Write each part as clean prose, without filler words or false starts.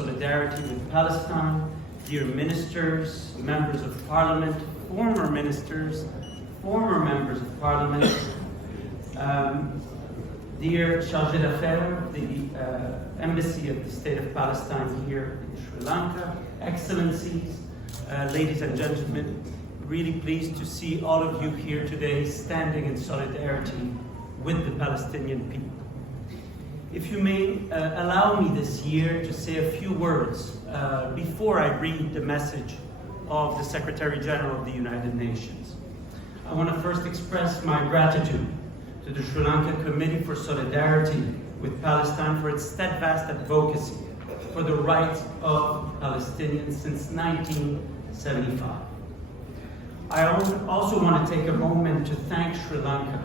solidarity with Palestine, dear ministers, members of parliament, former ministers, former members of parliament, dear Chargé d'Affaires, the Embassy of the State of Palestine here in Sri Lanka, Excellencies, ladies and gentlemen, really pleased to see all of you here today standing in solidarity with the Palestinian people. If you may allow me this year to say a few words before I read the message of the Secretary General of the United Nations. I want to first express my gratitude to the Sri Lanka Committee for Solidarity with Palestine for its steadfast advocacy for the rights of Palestinians since 1975. I also want to take a moment to thank Sri Lanka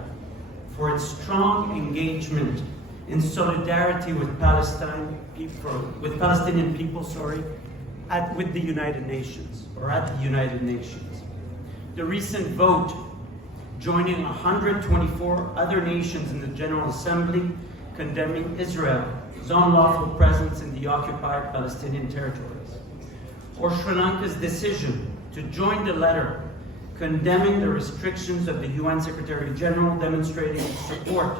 for its strong engagement in solidarity with Palestinian people, with the United Nations, or at the United Nations. The recent vote joining 124 other nations in the General Assembly condemning Israel's unlawful presence in the occupied Palestinian territories, or Sri Lanka's decision to join the letter condemning the restrictions of the UN Secretary General demonstrating its support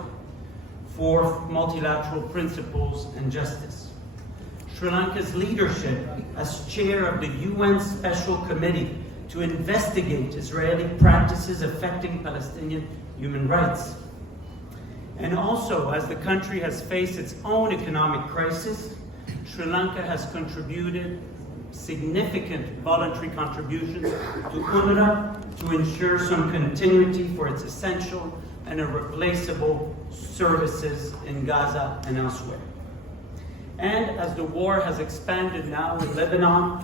for multilateral principles and justice. Sri Lanka's leadership as chair of the UN Special Committee to investigate Israeli practices affecting Palestinian human rights. And also, as the country has faced its own economic crisis, Sri Lanka has contributed significant voluntary contributions to UNRWA to ensure some continuity for its essential and irreplaceable services in Gaza and elsewhere. And as the war has expanded now in Lebanon,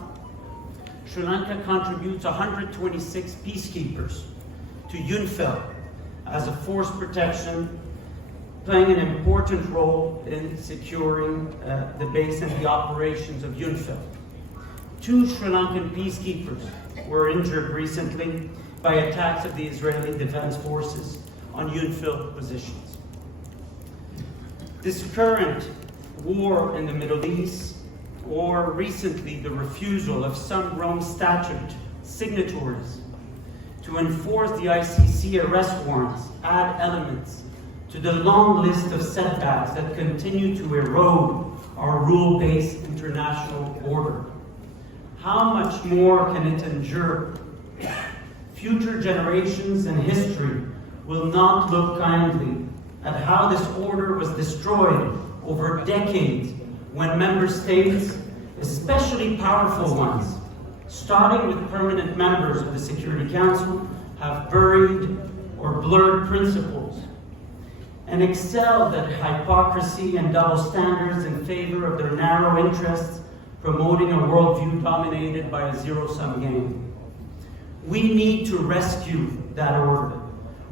Sri Lanka contributes 126 peacekeepers to UNFIL as a force protection, playing an important role in securing the base and the operations of UNFIL. 2 Sri Lankan peacekeepers were injured recently by attacks of the Israeli Defense Forces on UNFIL positions. This current war in the Middle East, or recently the refusal of some Rome Statute signatories to enforce the ICC arrest warrants, add elements to the long list of setbacks that continue to erode our rule-based international order. How much more can it endure? Future generations and history will not look kindly at how this order was destroyed over decades when member states, especially powerful ones, starting with permanent members of the Security Council, have buried or blurred principles and excelled at hypocrisy and double standards in favor of their narrow interests, promoting a worldview dominated by a zero-sum game. We need to rescue that order.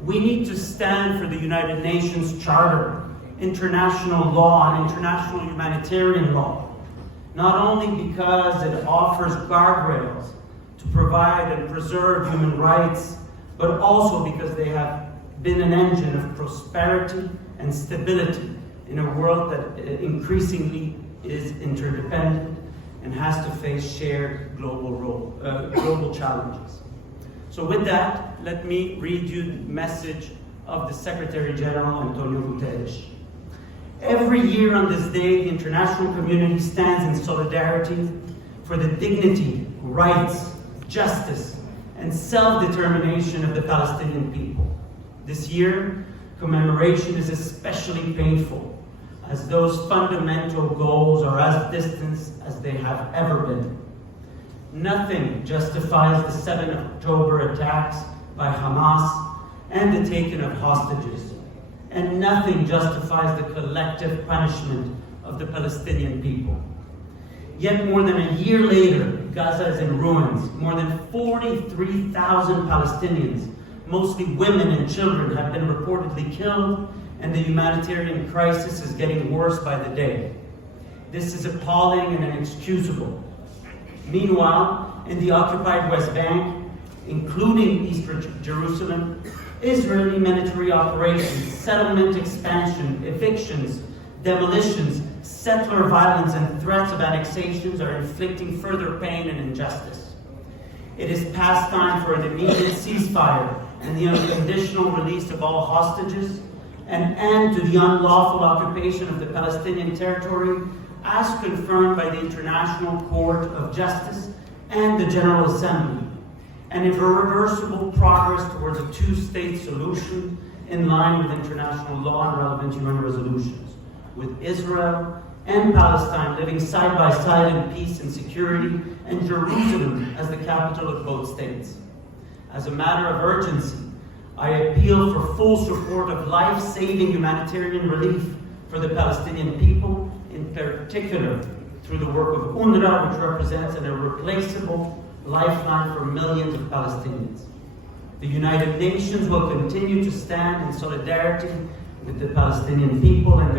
We need to stand for the United Nations Charter, international law, and international humanitarian law, not only because it offers guardrails to provide and preserve human rights, but also because they have been an engine of prosperity and stability in a world that increasingly is interdependent and has to face shared global challenges. So with that, let me read you the message of the Secretary General, António Guterres. Every year on this day, the international community stands in solidarity for the dignity, rights, justice, and self-determination of the Palestinian people. This year, commemoration is especially painful, as those fundamental goals are as distant as they have ever been. Nothing justifies the 7 October attacks by Hamas and the taking of hostages, and nothing justifies the collective punishment of the Palestinian people. Yet more than a year later, Gaza is in ruins. More than 43,000 Palestinians, mostly women and children, have been reportedly killed, and the humanitarian crisis is getting worse by the day. This is appalling and inexcusable. Meanwhile, in the occupied West Bank, including East Jerusalem, Israeli military operations, settlement expansion, evictions, demolitions, settler violence and threats of annexations are inflicting further pain and injustice. It is past time for an immediate ceasefire and the unconditional release of all hostages, an end to the unlawful occupation of the Palestinian territory as confirmed by the International Court of Justice and the General Assembly, and irreversible progress towards a two-state solution in line with international law and relevant UN resolutions, with Israel and Palestine living side by side in peace and security, and Jerusalem as the capital of both states. As a matter of urgency, I appeal for full support of life-saving humanitarian relief for the Palestinian people, in particular through the work of UNRWA, which represents an irreplaceable lifeline for millions of Palestinians. The United Nations will continue to stand in solidarity with the Palestinian people and their